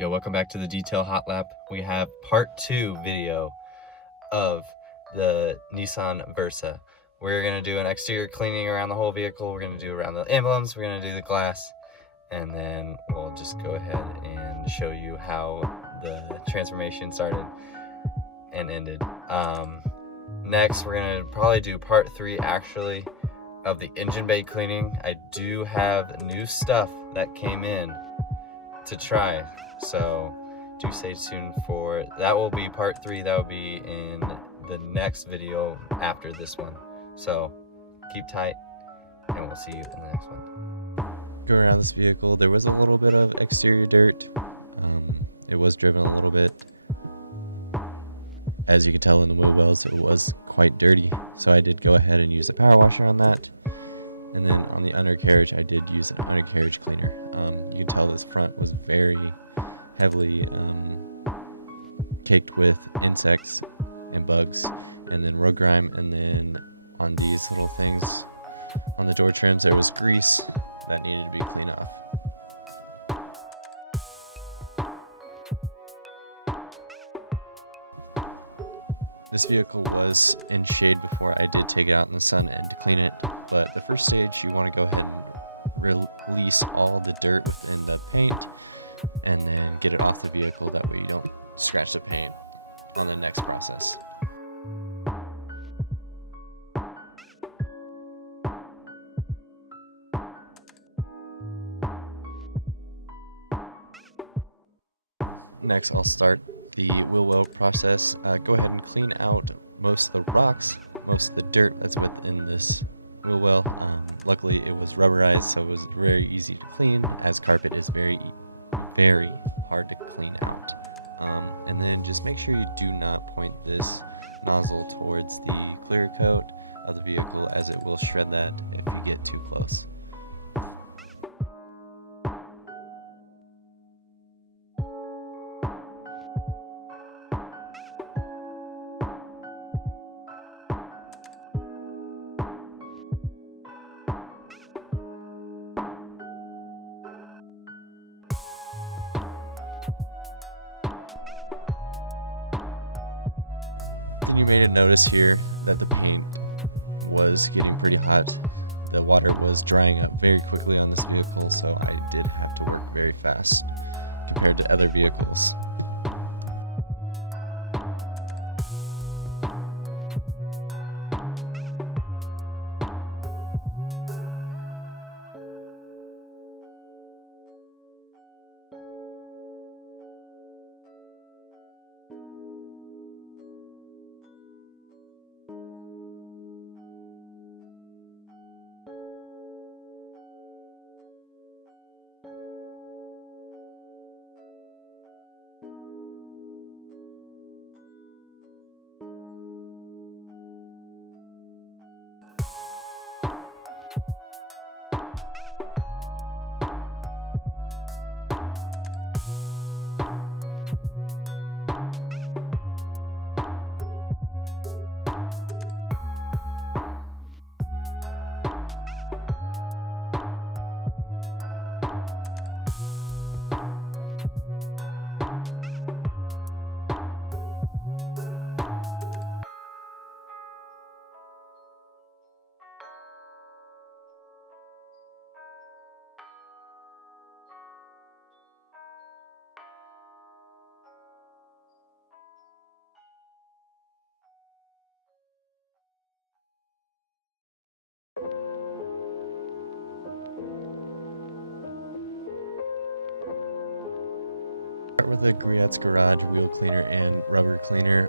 Yo, welcome back to the Detail Hot Lap. We have part 2 video of the Nissan Versa. We're going to do an exterior cleaning around the whole vehicle. We're going to do around the emblems. We're going to do the glass. And then we'll just go ahead and show you how the transformation started and ended. Next, we're going to probably do part 3 actually of the engine bay cleaning. I do have new stuff that came in to try. So do stay tuned for that. Will be part 3. That will be in the next video after this one. So keep tight and we'll see you in the next one. Go around this vehicle. There was a little bit of exterior dirt. It was driven a little bit. As you can tell in the wheel wells, it was quite dirty. So I did go ahead and use a power washer on that. And then on the undercarriage, I did use an undercarriage cleaner. You can tell this front was very heavily caked with insects and bugs, and then road grime, and then on these little things on the door trims there was grease that needed to be cleaned off. This vehicle was in shade before I did take it out in the sun and to clean it, but the first stage you want to go ahead and release all the dirt within the paint and then get it off the vehicle. That way you don't scratch the paint on the next process. Next, I'll start the wheel well process. Go ahead and clean out most of the rocks, most of the dirt that's within this wheel well. Luckily, it was rubberized, so it was very easy to clean, as carpet is very hard to clean out. And then just make sure you do not point this nozzle towards the clear coat of the vehicle, as it will shred that if you get too close. You may notice here that the paint was getting pretty hot. The water was drying up very quickly on this vehicle, so I did have to work very fast compared to other vehicles. Start with a Griot's Garage wheel cleaner and rubber cleaner,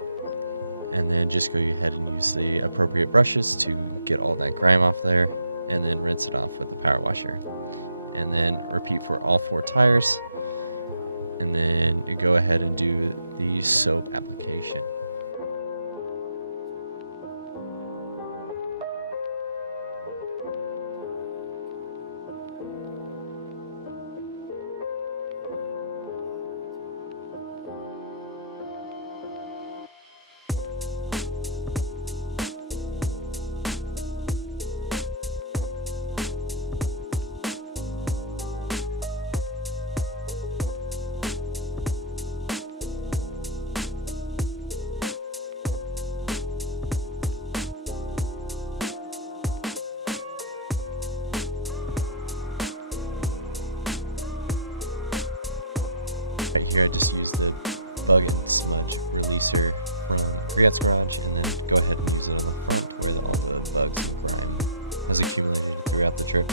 and then just go ahead and use the appropriate brushes to get all that grime off there, and then rinse it off with the power washer. And then repeat for all 4 tires, and then you go ahead and do the soap application. Briette's garage, and then go ahead and use it on the front where all the bugs and grime has accumulated throughout the trip.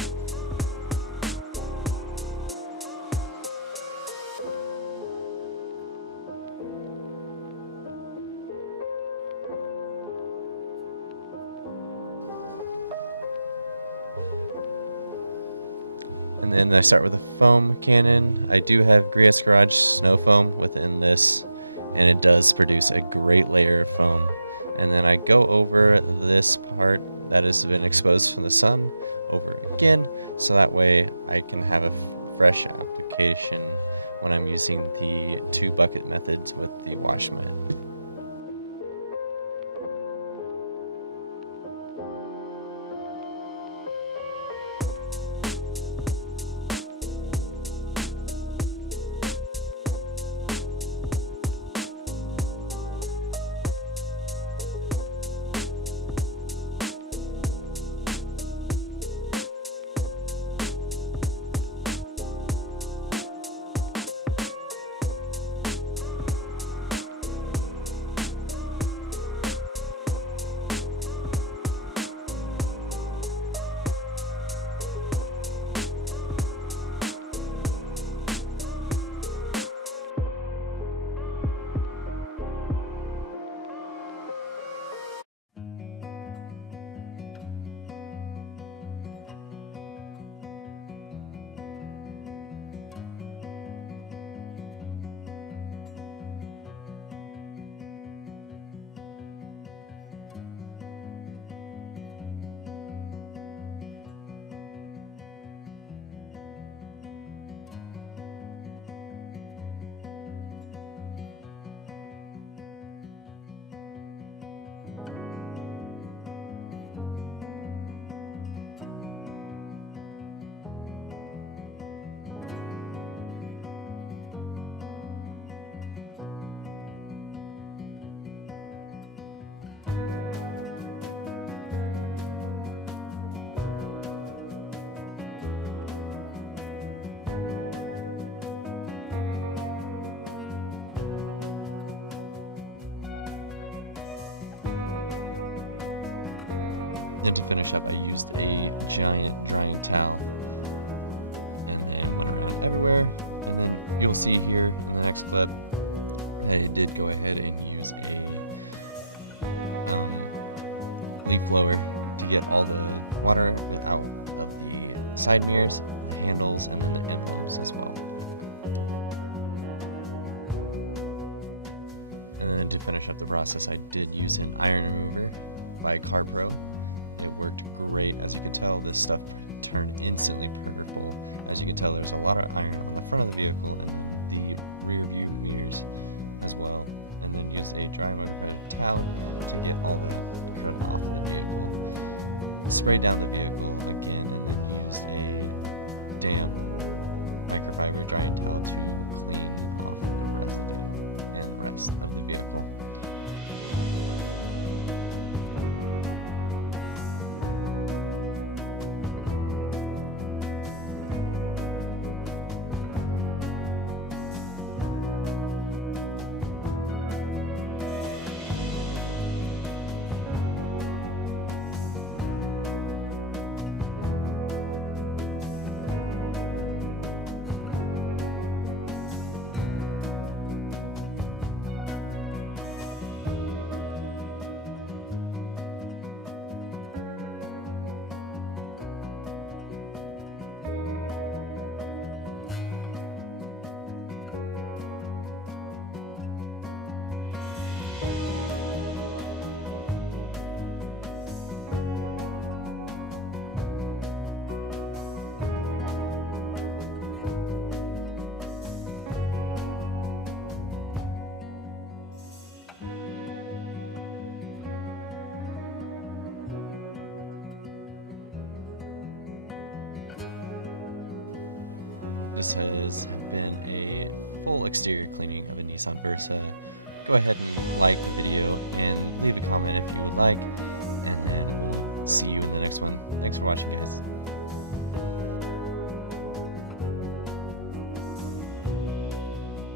And then I start with a foam cannon. I do have Briette's Garage snow foam within this, and it does produce a great layer of foam. And then I go over this part that has been exposed from the sun over again, so that way I can have a fresh application when I'm using the 2 bucket methods with the wash mitt. Then to finish up, I used a giant drying towel and then went around everywhere. And then you'll see here in the next clip that it did go ahead and use a leaf blower to get all the water out of the side mirrors, the handles, and then the emblems as well. And then to finish up the process, I did use an iron remover by CarPro. Great. As you can tell, this stuff turned instantly purple. As you can tell, there's a lot of iron on the front of the vehicle and the rear view mirrors as well. And then use a dry wet towel to get all the dirt off of the vehicle. Spray down the vehicle again, and then use a damp microfiber drying towel to clean off the rust and rest of the vehicle. This has been a full exterior cleaning of a Nissan Versa. Go ahead and like the video and leave a comment if you would like.